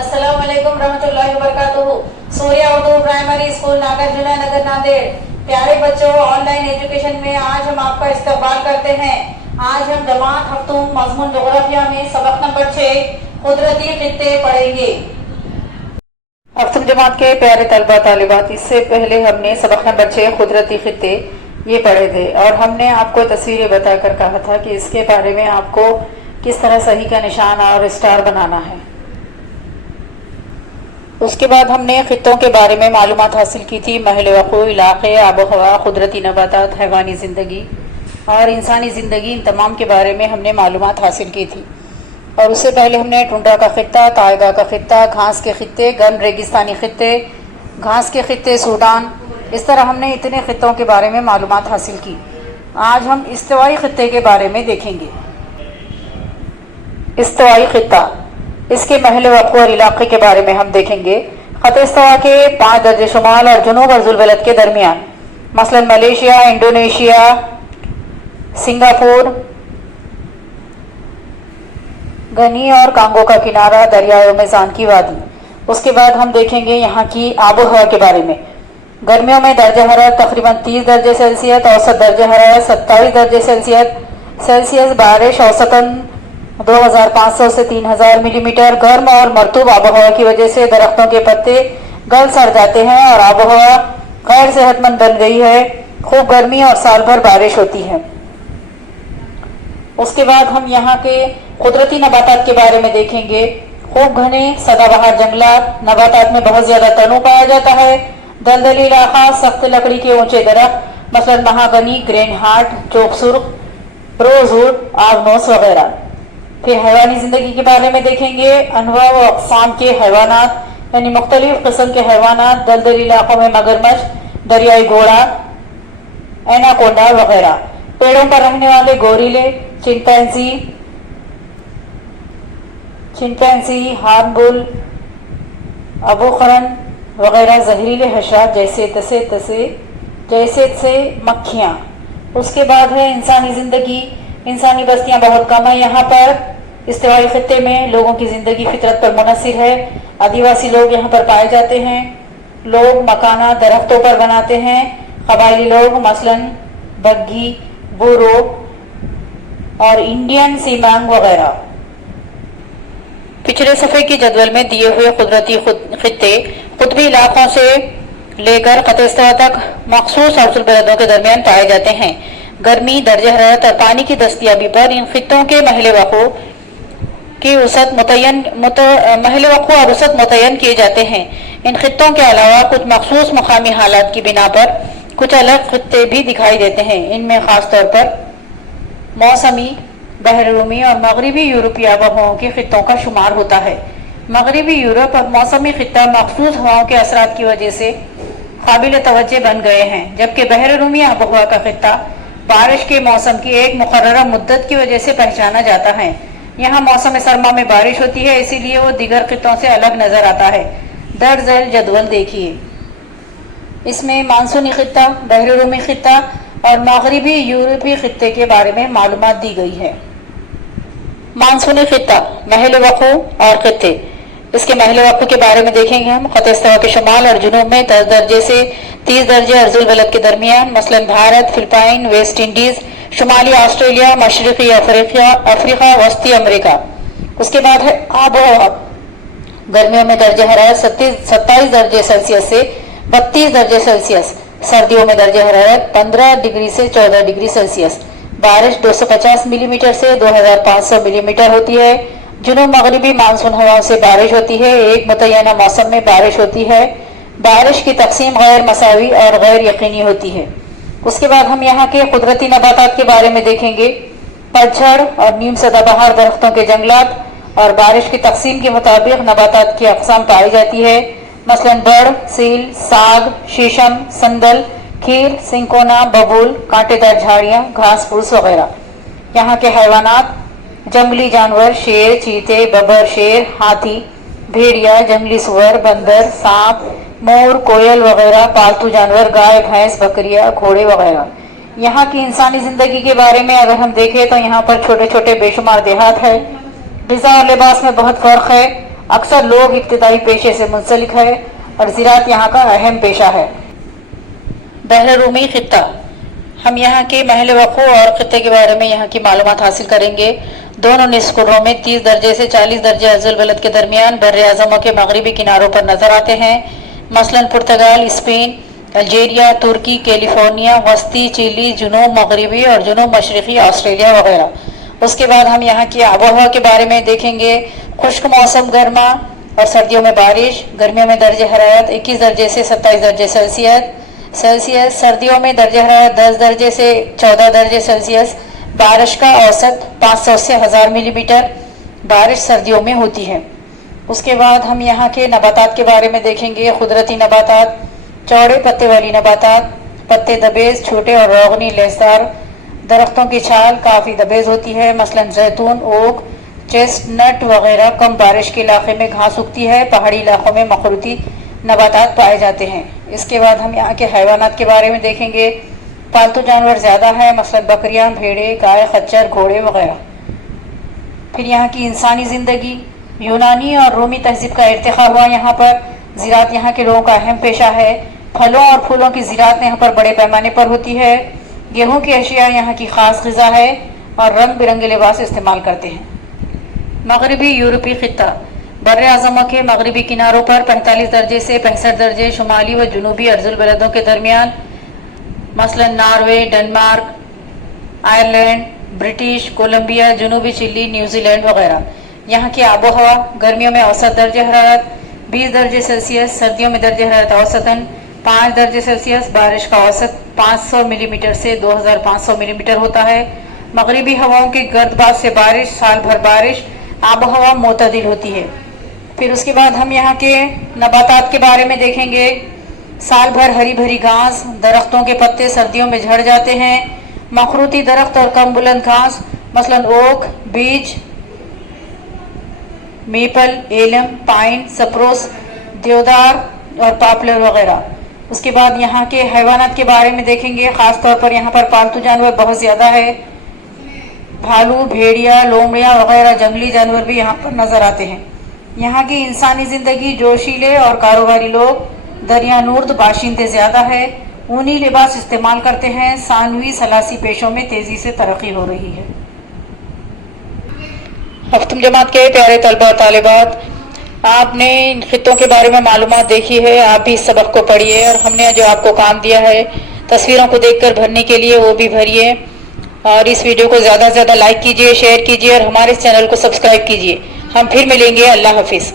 अस्सलाम वालेकुम रहमतुल्लाहि वबरकातुहू। सूर्या उर्दू प्राइमरी स्कूल नागार्जुना नगर नांदेड़। प्यारे बच्चों, ऑनलाइन एजुकेशन में आज हम आपका इस्तकबाल करते हैं। आज हम जमात हफ्तूम मज़मून जोग्राफिया में सबक नंबर 6 कुदरती खित्ते पढ़ेंगे। हफ्तूम जमात के प्यारे तलबा तालिबात, इससे पहले हमने सबक नंबर 6 कुदरती खित्ते ये पढ़े थे और हमने आपको तस्वीरें बताकर कहा था कि इसके बारे में आपको किस तरह सही का निशान और स्टार बनाना है। उसके बाद हमने खित्तों के बारे में मालूमात हासिल की थी। महल वक़ू, इलाक़े, आब हवा, कुदरती नबातात, हैवानी ज़िंदगी और इंसानी ज़िंदगी, इन तमाम के बारे में हमने मालूमात हासिल की थी। और उससे पहले हमने टुंड्रा का खित्ता, ताइगा का खित्ता, घास के खित्ते, गर्म रेगिस्तानी खित्ते, घास के खित्ते सूडान, इस तरह हमने इतने खित्तों के बारे में मालूमात हासिल की। आज हम इस्तिवाई खित्ते के बारे में देखेंगे। इस्तिवाई खित्ता, इसके महल वक़ू और इलाक़े के बारे में हम देखेंगे। ख़त इस्तिवा के 5 दर्जे शुमाल और जुनूब और ज़ुलबलद के दरमियान, मसलन मलेशिया, इंडोनेशिया, सिंगापुर, गनी और कांगो का किनारा, दरियाओं में जान की वादी। उसके बाद हम देखेंगे यहाँ की आबो हवा के बारे में। गर्मियों में दर्जा हरारत तकरीबन 30 दर्जे सेल्सियस, औसत दर्जा हरारत 27 दर्जे सेल्सियस, बारिश औसतन 2500 से 3000 मिलीमीटर। गर्म और मरतूब आबोहवा की वजह से दरख्तों के पत्ते गल सड़ जाते हैं और आबोहवा गैर सेहतमंद बन गई है। खूब गर्मी और साल भर बारिश होती है। उसके बाद हम यहाँ के कुदरती नबातात के बारे में देखेंगे। खूब घने सदाबहार जंगलात, नबातात में बहुत ज्यादा तनु पाया जाता है। दलदली इलाका, सख्त लकड़ी के ऊंचे दरख्त, मसलन महागनी, ग्रेन हार्ट, चोकसुर्ख, रोजवुड, आगनोस वगैरह। फिर हैवानी ज़िंदगी के बारे में देखेंगे। अनवा व अक़साम के हैवानात, यानी मुख्तलिफ किस्म के हैवानात, दलदली इलाकों में मगरमच्छ, दरियाई घोड़ा, एनाकोंडा वगैरह। पेड़ों पर रहने वाले गोरिले, चिंपैंजी, हार्नबुल, अबूखरन वगैरह, जहरीले हशरात जैसे मक्खियाँ। उसके बाद है इंसानी ज़िंदगी। इंसानी बस्तियां बहुत कम है यहाँ पर। इस्तिवाई खित्ते में लोगों की ज़िंदगी फितरत पर मुनहसिर है। आदिवासी लोग यहाँ पर पाए जाते हैं। लोग मकाना दरख्तों पर बनाते हैं। कबायली लोग मसलन बग्गी, बोरो और इंडियन सीमांग वगैरह। पिछले सफ़े के जदवल में दिए हुए कुदरती खित्ते कुतबी इलाकों से लेकर ख़त इस्तिवा तक मखसूस और ज़ुलबलदों के दरमियान पाए जाते हैं। गर्मी, दर्जा हरारत और पानी की दस्तियाबी पर इन खित्तों के महल वक़ू और उसत मुतय्यन किए जाते हैं। इन खित्तों के अलावा कुछ मखसूस मकामी हालात की बिना पर कुछ अलग खित्ते भी दिखाई देते हैं। इनमें ख़ास तौर पर मौसमी, बहरूमी और मगरबी यूरोपीय आबोहवाओं के खित्तों का शुमार होता है। मगरबी यूरोप और मौसमी खित्ता मखसूस हवाओं के असरात की वजह से काबिल तवज्जो बन गए हैं, जबकि बहरूमी आबोहवा का खित्ता बारिश के मौसम की एक मुकर्ररा मुद्दत की वजह से पहचाना जाता है। यहाँ मौसम सरमा में बारिश होती है, इसीलिए वो दीगर खित्तों से अलग नजर आता है। दर्ज झैल जदवल देखिए। इसमें मानसूनी खित्ता, बहरूमी खित्ता और मगरबी यूरोपीय खित्ते के बारे में मालूमात दी गई है। मानसूनी खित्ता, महल वक़ू और खित्ते। इसके महल वक़ू के बारे में देखेंगे हम। ख़त इस्तिवा के शुमाल और जुनूब में 10 दर्जे से 30 दर्जे और ज़ुलबलद के दरमियान, मसलन भारत, फिलिपाइन, वेस्ट इंडीज़, शुमाली ऑस्ट्रेलिया, मशरक़ी अफ्रीका, वस्ती अमेरिका। उसके बाद है आबोहवा। गर्मियों में दर्जा हरारत 27 दर्जे सेल्सियस से 32 दर्जे सेल्सियस, सर्दियों में दर्जा हरारत 15 डिग्री से 14 डिग्री सेल्सियस। बारिश 250 मिलीमीटर से 2500 मिलीमीटर होती है। जुनूब मगरबी मानसून हवाओं से बारिश होती है। एक मुतय्यना मौसम में बारिश होती है। बारिश की तकसीम गैर मसावी और गैर यकीनी होती है। उसके बाद हम यहाँ के कुदरती नबातात के बारे में देखेंगे। पतझड़ और नीम सदाबहार दरख्तों के जंगलात और बारिश की तकसीम के मुताबिक नबातात की अक़साम पाई जाती है, मसलन बड़, सील, साग, शीशम, संदल, खीर, सिंकोना, बबूल, कांटेदार झाड़ियाँ, घास फूस वगैरह। यहाँ के हैवानात, जंगली जानवर, शेर, चीते, बबर शेर, हाथी, भेड़िया, जंगली सुअर, बंदर, सांप, मोर, कोयल वगैरह। पालतू जानवर, गाय, भैंस, बकरियां, घोड़े वगैरह। यहाँ की इंसानी ज़िंदगी के बारे में अगर हम देखें तो यहाँ पर छोटे छोटे बेशुमार देहात है। ग़िज़ा और लिबास में बहुत फ़र्क है अक्सर लोग इब्तिदाई पेशे से मुंसलिक है और ज़राअत यहाँ का अहम पेशा है। बहरूमी खित्ता, हम यहाँ के महल वक़ू और ख़त्ते के बारे में यहाँ की मालूमात हासिल करेंगे। दोनों निस्कुरों में 30 दर्जे से 40 दर्जे अज़ल बलद के दरमियान बर्रे आज़मों के मगरबी किनारों पर नज़र आते हैं, मसलन पुर्तगाल, स्पेन, अल्जीरिया, तुर्की, कैलिफोर्निया, वस्ती, चिली, जुनूब मगरबी और जुनूब मशरक़ी ऑस्ट्रेलिया वगैरह। उसके बाद हम यहाँ की आबोहवा के बारे में देखेंगे। खुश्क मौसम गर्मा और सर्दियों में बारिश, गर्मियों में दर्ज हरारत 21 दर्जे से 27 दर्जे सेल्सियस, सर्दियों में दर्ज हरारत 10 दर्जे से 14 दर्जे सेल्सियस, बारिश का औसत 500 से 1000 मिलीमीटर बारिश सर्दियों में होती है। उसके बाद हम यहाँ के नबातात के बारे में देखेंगे। कुदरती नबातात, चौड़े पत्ते वाली नबातात, पत्ते दबेज, छोटे और रोगनी लेसदार। दरख्तों की छाल काफ़ी दबेज होती है, मसलन जैतून, ओक, चेस्टनट वगैरह। कम बारिश के इलाके में घास उगती है, पहाड़ी इलाकों में मखरूती नबातात पाए जाते हैं। इसके बाद हम यहाँ के हैवानात के बारे में देखेंगे। पालतू जानवर ज़्यादा है, मसलन बकरियाँ, भेड़ें, गाय, खच्चर, घोड़े वगैरह। फिर यहाँ की इंसानी ज़िंदगी, यूनानी और रोमी तहज़ीब का इर्तिक़ा हुआ यहाँ पर। ज़राअत यहाँ के लोगों का अहम पेशा है। फलों और फूलों की ज़राअत यहाँ पर बड़े पैमाने पर होती है। गेहूँ की अशिया यहाँ की ख़ास ग़िज़ा है और रंग बिरंगे लिबास इस्तेमाल करते हैं। मगरबी यूरोपी ख़ित्ता, बर्रे आज़मों के मगरबी किनारों पर 45 दर्जे से 65 दर्जे शुमाली व जनूबी अर्जुल बलदों के दरमियान, मसलन Norway, Denmark, Ireland, British Columbia, जनूबी चिली, न्यूजीलैंड वगैरह। यहाँ की आबो हवा, गर्मियों में औसत दर्जे हरारत 20 दर्जे सेल्सियस, सर्दियों में दर्जे हरारत औसतन 5 दर्जे सेल्सियस, बारिश का औसत 500 मिलीमीटर से 2500 मिलीमीटर होता है। मगरबी हवाओं के गर्दबाज से बारिश, साल भर बारिश, आबो हवा मोतदिल होती है। फिर उसके बाद हम यहाँ के नबातात के बारे में देखेंगे। साल भर हरी भरी घास, दरख्तों के पत्ते सर्दियों में झड़ जाते हैं। मखरूती दरख्त और कम बुलंद घास, मसलन ओक, बीज, मेपल, एलम, पाइन, सप्रोस, देवदार और पॉपुलर वगैरह। उसके बाद यहाँ के हैवानात के बारे में देखेंगे। ख़ास तौर पर यहाँ पर पालतू जानवर बहुत ज़्यादा है। भालू, भेड़िया, लोमड़ियाँ वगैरह जंगली जानवर भी यहाँ पर नज़र आते हैं। यहाँ की इंसानी ज़िंदगी, जोशीले और कारोबारी लोग, दरिया नूर्द बाशिंदे ज़्यादा है, ऊनी लिबास इस्तेमाल करते हैं। सानवी सलासी पेशों में तेज़ी से तरक्की हो रही है। हफ्तम जमात के प्यारे तलबा और तालिबात, आपने इन खित्तों के बारे में मालूमात देखी है। आप भी इस सबक को पढ़िए और हमने जो आपको काम दिया है तस्वीरों को देखकर भरने के लिए, वो भी भरिए। और इस वीडियो को ज़्यादा से ज़्यादा लाइक कीजिए, शेयर कीजिए और हमारे इस चैनल को सब्सक्राइब कीजिए। हम फिर मिलेंगे। अल्लाह हाफिज़।